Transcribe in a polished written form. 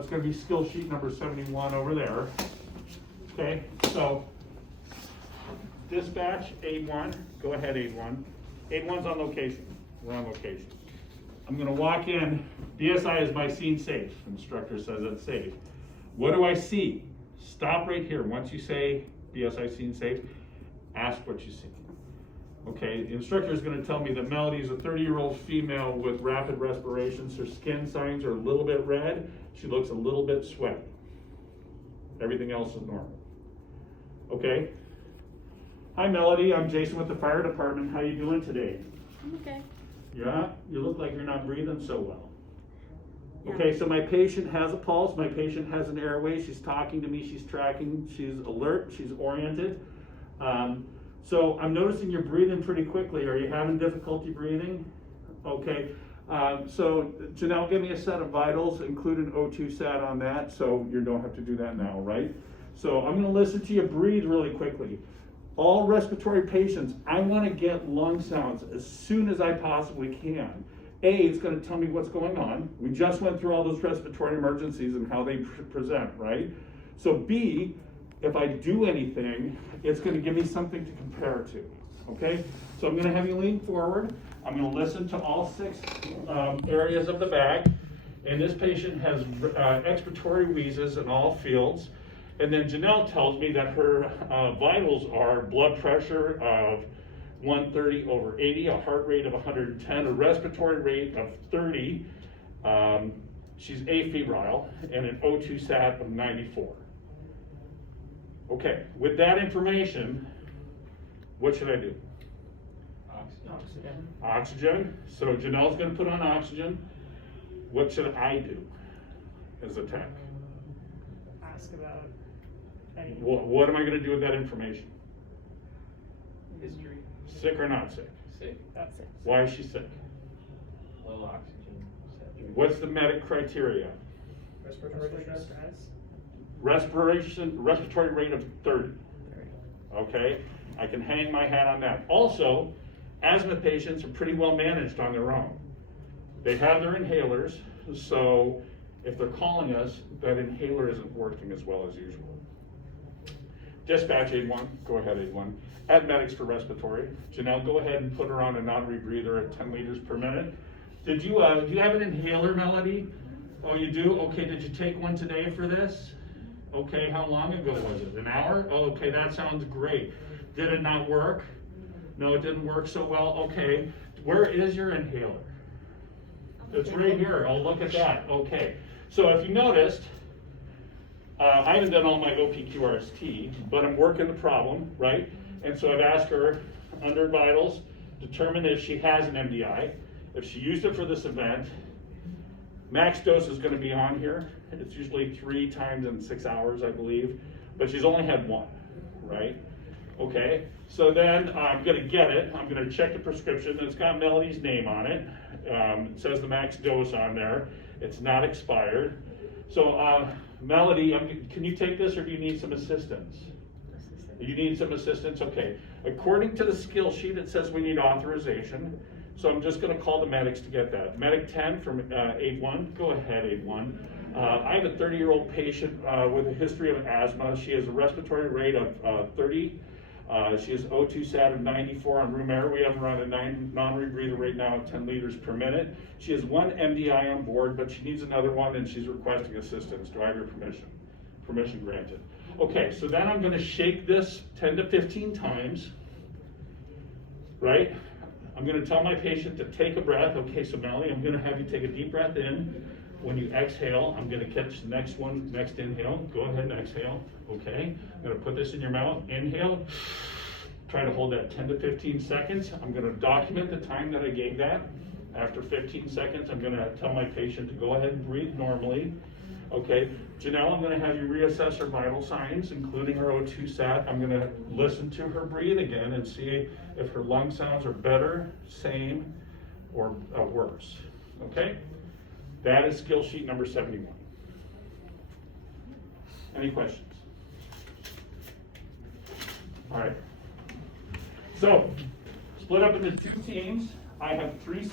it's going to be skill sheet number 71 over there. Okay, so dispatch, aid 1, go ahead, aid 1. Aid 1's on location, we're on location. I'm going to walk in, BSI is my scene safe, instructor says it's safe. What do I see? Stop right here. Once you say BSI scene safe, ask what you see. Okay, the instructor is going to tell me that Melody is a 30-year-old female with rapid respirations. Her skin signs are a little bit red. She looks a little bit sweaty. Everything else is normal. Okay. Hi, Melody. I'm Jason with the fire department. How you doing today? I'm okay. Yeah? You look like you're not breathing so well. Yeah. Okay, so my patient has a pulse. My patient has an airway. She's talking to me. She's tracking. She's alert. She's oriented. So I'm noticing you're breathing pretty quickly. Are you having difficulty breathing? Okay. So Janelle, give me a set of vitals, include an O2 sat on that, so you don't have to do that now, right? So I'm going to listen to you breathe really quickly. All respiratory patients, I want to get lung sounds as soon as I possibly can. A, it's going to tell me what's going on. We just went through all those respiratory emergencies and how they present, right? So B, if I do anything, it's going to give me something to compare to, okay? So I'm going to have you lean forward. I'm going to listen to all 6 areas of the bag. And this patient has expiratory wheezes in all fields. And then Janelle tells me that her vitals are blood pressure of 130/80, a heart rate of 110, a respiratory rate of 30. She's afebrile, and an O2 sat of 94. Okay, with that information, what should I do? Oxygen. Oxygen. So Janelle's going to put on oxygen. What should I do as a tech? Ask about any What am I going to do with that information? history. Sick or not sick? Sick. That's it. Why is she sick? Low oxygen saturation. What's the medic criteria? Respiratory distress. Respiratory rate of 30. Okay, I can hang my hat on that. Also, asthma patients are pretty well managed on their own. They have their inhalers, so if they're calling us, that inhaler isn't working as well as usual. Dispatch aid 1, go ahead aid 1. Add medics for respiratory. Janelle, go ahead and put her on a non-rebreather at 10 liters per minute. Do you have an inhaler, Melody? Oh, you do? Okay, did you take one today for this? Okay, how long ago was it? An hour? Oh, okay, that sounds great. Did it not work? No, it didn't work so well. Okay, where is your inhaler? It's right here. Oh, look at that. Okay, so if you noticed, I haven't done all my OPQRST, but I'm working the problem, right? And so I've asked her under vitals, determine if she has an MDI, if she used it for this event. Max dose is going to be on here. It's usually 3 times in 6 hours, I believe, but she's only had 1, right? Okay, so then I'm going to get it. I'm going to check the prescription. It's got Melody's name on it. It says the max dose on there. It's not expired. So Melody, can you take this or do you need some assistance? You need some assistance? Okay. According to the skill sheet, it says we need authorization. So I'm just going to call the medics to get that. Medic 10 from aid 1. Go ahead, aid 1. I have a 30-year-old patient with a history of asthma. She has a respiratory rate of 30. She has O2 sat of 94 on room air. We have her on a non-rebreather right now at 10 liters per minute. She has 1 MDI on board, but she needs another one and she's requesting assistance. Do I have your permission? Permission granted. Okay, so then I'm going to shake this 10 to 15 times, right? I'm going to tell my patient to take a breath. Okay, so Melanie, I'm going to have you take a deep breath in. When you exhale, I'm going to catch the next inhale. Go ahead and exhale. Okay, I'm going to put this in your mouth. Inhale. Try to hold that 10 to 15 seconds. I'm going to document the time that I gave that. After 15 seconds, I'm going to tell my patient to go ahead and breathe normally. Okay, Janelle, I'm going to have you reassess her vital signs, including her O2 sat. I'm going to listen to her breathe again and see if her lung sounds are better, same, or worse. Okay, that is skill sheet number 71. Any questions? All right. So, split up into 2 teams. I have 3